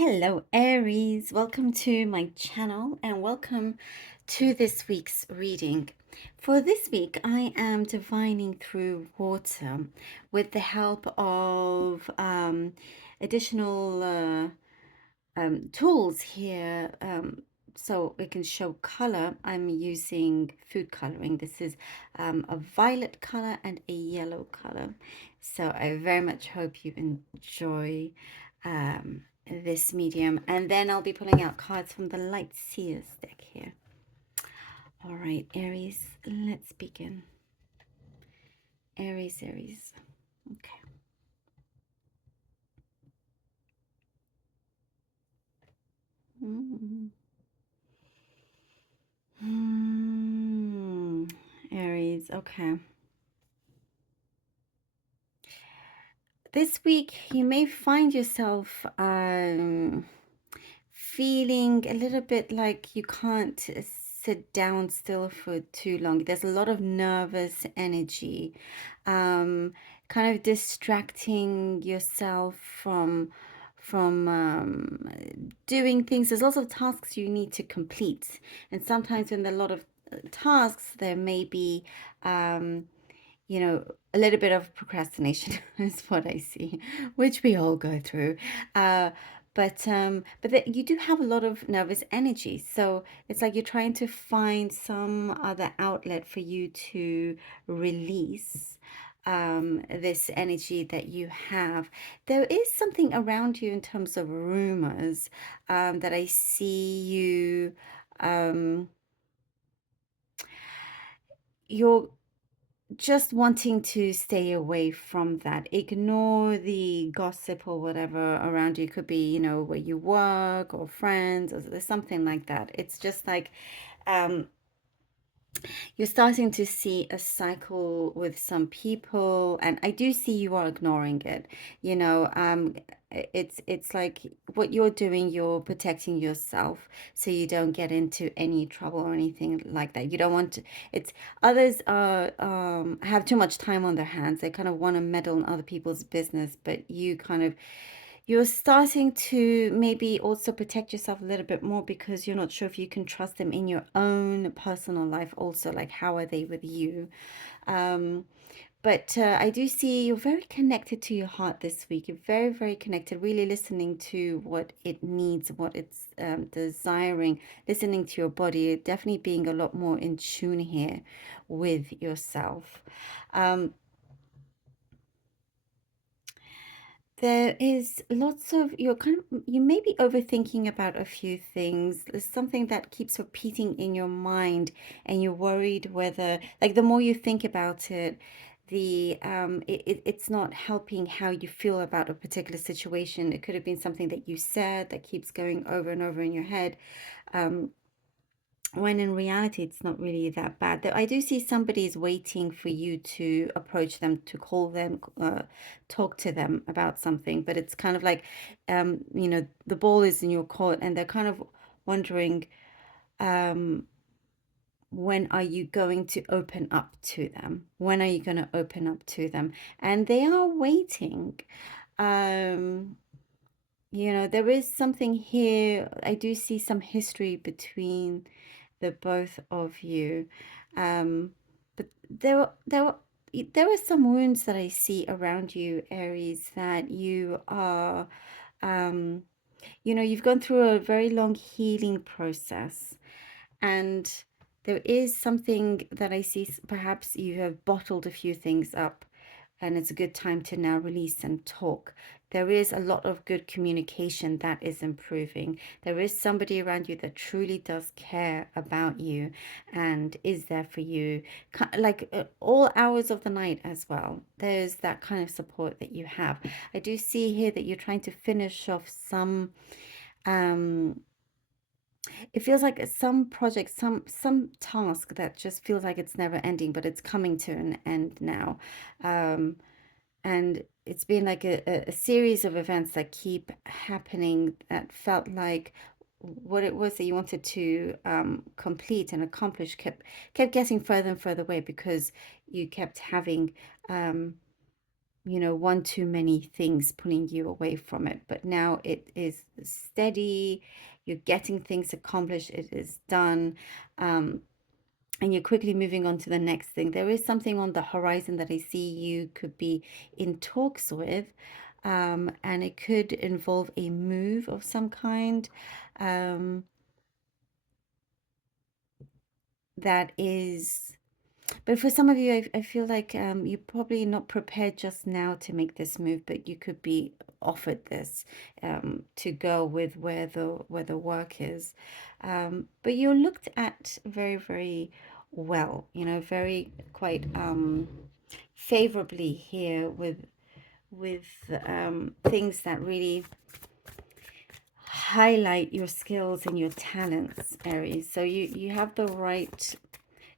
Hello, Aries. Welcome to my channel and welcome to this week's reading. For this week, I am divining through water with the help of additional tools here. So we can show color. I'm using food coloring. This is a violet color and a yellow color. So I very much hope you enjoy this medium. And then I'll be pulling out cards from the Light Seers deck here. All right, Aries, let's begin. Aries. Okay. Aries, okay. This week, you may find yourself feeling a little bit like you can't sit down still for too long. There's a lot of nervous energy, kind of distracting yourself from doing things. There's lots of tasks you need to complete, and sometimes when there are a lot of tasks, there may be a little bit of procrastination is what I see, which we all go through. Uh, but you do have a lot of nervous energy, so it's like you're trying to find some other outlet for you to release this energy that you have. There is something around you in terms of rumors that I see you. You're just wanting to stay away from that. Ignore the gossip or whatever around you. It could be, where you work or friends or there's something like that. It's just like um you're starting to see a cycle with some people, and I do see you are ignoring it. It's like what you're doing, you're protecting yourself so you don't get into any trouble or anything like that. You don't want to, it's others are have too much time on their hands. They kind of want to meddle in other people's business, but you're starting to maybe also protect yourself a little bit more because you're not sure if you can trust them in your own personal life also, like how are they with you. But I do see you're very connected to your heart this week. You're very, very connected, really listening to what it needs, what it's desiring, listening to your body, definitely being a lot more in tune here with yourself. There is lots of, you may be overthinking about a few things. There's something that keeps repeating in your mind, and you're worried whether, like, the more you think about it, it's not helping how you feel about a particular situation. It could have been something that you said that keeps going over and over in your head. When in reality it's not really that bad. Though I do see somebody is waiting for you to approach them, to call them, talk to them about something, but it's kind of like the ball is in your court, and they're kind of wondering, when are you going to open up to them? When are you going to open up to them? And they are waiting. um there is something here. I do see some history between the both of you. But there are some wounds that I see around you, Aries, that you are, you've gone through a very long healing process, and there is something that I see. Perhaps you have bottled a few things up, and it's a good time to now release and talk. There is a lot of good communication that is improving. There is somebody around you that truly does care about you and is there for you, like all hours of the night as well. There's that kind of support that you have. I do see here that you're trying to finish off some um it feels like some project, some task that just feels like it's never ending, but it's coming to an end now. um and it's been like a series of events that keep happening that felt like what it was that you wanted to complete and accomplish kept getting further and further away, because you kept having one too many things pulling you away from it. But now it is steady, you're getting things accomplished, it is done. Um, and you're quickly moving on to the next thing. There is something on the horizon that I see you could be in talks with, and it could involve a move of some kind, um, that is. But for some of you, I feel like you're probably not prepared just now to make this move, but you could be offered this, to go with where the work is. But you're looked at very, very well, very quite favorably here with things that really highlight your skills and your talents, Aries. So you have the right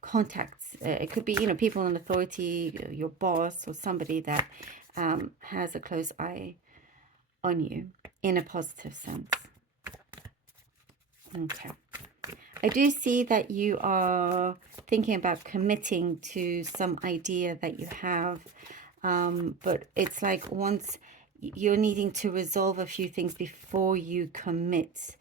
contacts. It could be, people in authority, your boss, or somebody that has a close eye on you in a positive sense. Okay. I do see that you are thinking about committing to some idea that you have, but it's like once you're needing to resolve a few things before you commit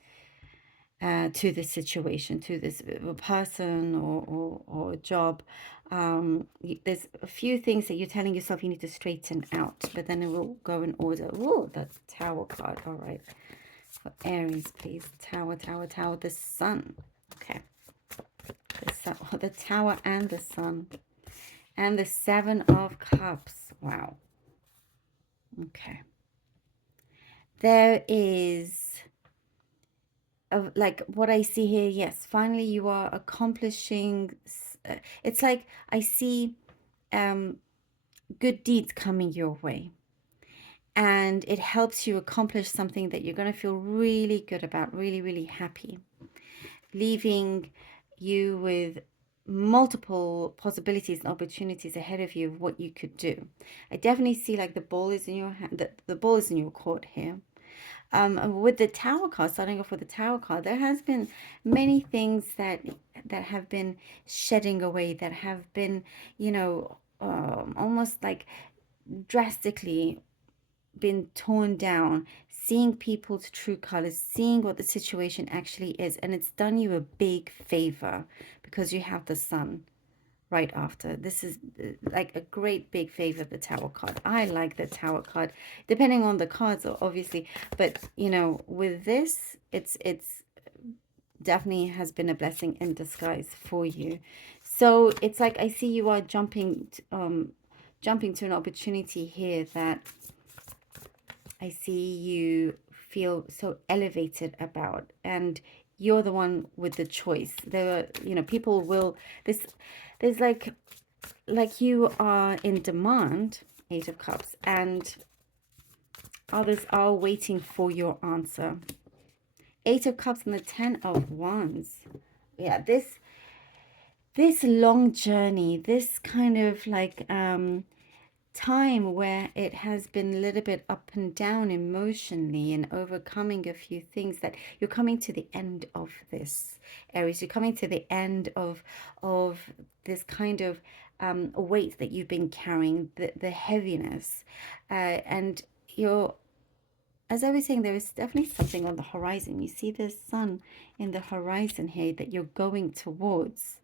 to this situation, to this person or job. There's a few things that you're telling yourself you need to straighten out, but then it will go in order. Oh, that's Tower card. All right. For Aries, please. Tower, Tower, Tower. The Sun. Okay. The Sun, the Tower and the Sun. And the Seven of Cups. Wow. Okay. There is... like what I see here, yes, finally you are accomplishing. It's like I see good deeds coming your way, and it helps you accomplish something that you're going to feel really good about, really, really happy, leaving you with multiple possibilities and opportunities ahead of you of what you could do. I definitely see like the ball is in your hand, the ball is in your court here. With the Tower card, starting off with the Tower card, there has been many things that have been shedding away, that have been, almost like drastically been torn down, seeing people's true colors, seeing what the situation actually is, and it's done you a big favor because you have the Sun right after. This is like a great big favor, the Tower card. I like the Tower card, depending on the cards, obviously, but with this, it's definitely has been a blessing in disguise for you. So it's like I see you are jumping to an opportunity here that I see you feel so elevated about, and you're the one with the choice. There are, people will there's like you are in demand, Eight of Cups, and others are waiting for your answer. Eight of Cups and the Ten of Wands. Yeah, this long journey, this kind of like time where it has been a little bit up and down emotionally and overcoming a few things, that you're coming to the end of this, Aries. You're coming to the end of this kind of weight that you've been carrying, the heaviness, and you're, as I was saying, there is definitely something on the horizon. You see the Sun in the horizon here that you're going towards.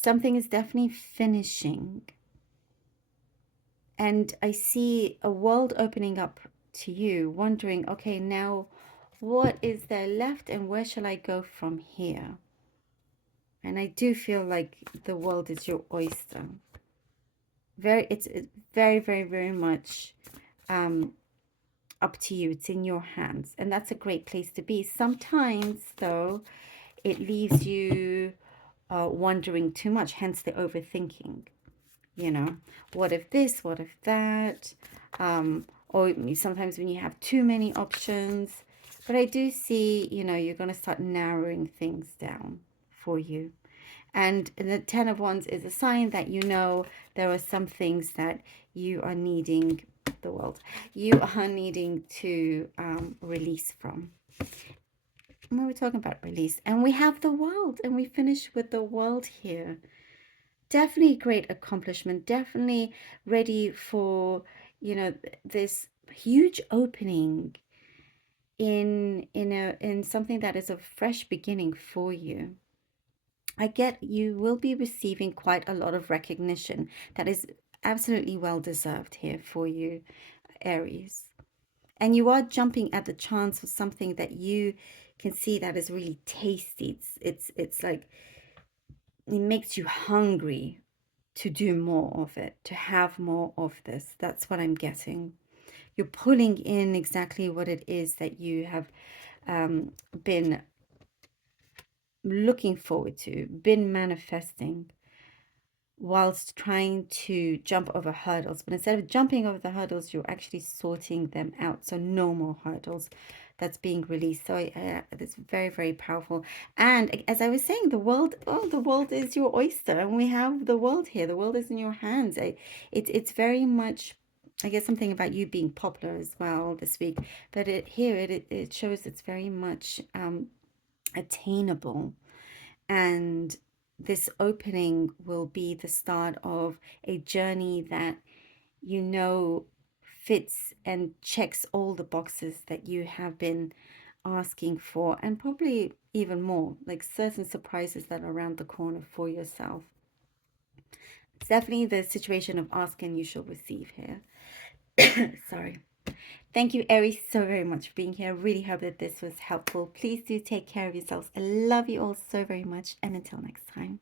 Something is definitely finishing. And I see a world opening up to you, wondering, okay, now what is there left and where shall I go from here? And I do feel like the world is your oyster. It's very, very, very much up to you. It's in your hands. And that's a great place to be. Sometimes, though, it leaves you wondering too much, hence the overthinking. What if this, what if that, or sometimes when you have too many options. But I do see, you're going to start narrowing things down for you. And the Ten of Wands is a sign that there are some things that you are needing, you are needing to release from. When we're talking about release, and we have the World, and we finish with the World here. definitely great accomplishment, definitely ready for, you know, this huge opening in something that is a fresh beginning for you. I get you will be receiving quite a lot of recognition that is absolutely well deserved here for you, Aries. And you are jumping at the chance for something that you can see that is really tasty. It's like it makes you hungry to do more of it, to have more of this. That's what I'm getting. You're pulling in exactly what it is that you have been looking forward to, been manifesting, whilst trying to jump over hurdles. But instead of jumping over the hurdles, you're actually sorting them out. So no more hurdles that's being released. So it's very, very powerful. And as I was saying, the world, oh, the world is your oyster. And we have the world here. The world is in your hands. It's very much, I guess, something about you being popular as well this week. But it shows it's very much attainable, and this opening will be the start of a journey that you know fits and checks all the boxes that you have been asking for, and probably even more, like certain surprises that are around the corner for yourself. It's definitely the situation of ask and you shall receive here. Sorry. Thank you, Aries, so very much for being here. I really hope that this was helpful. Please do take care of yourselves. I love you all so very much, and until next time.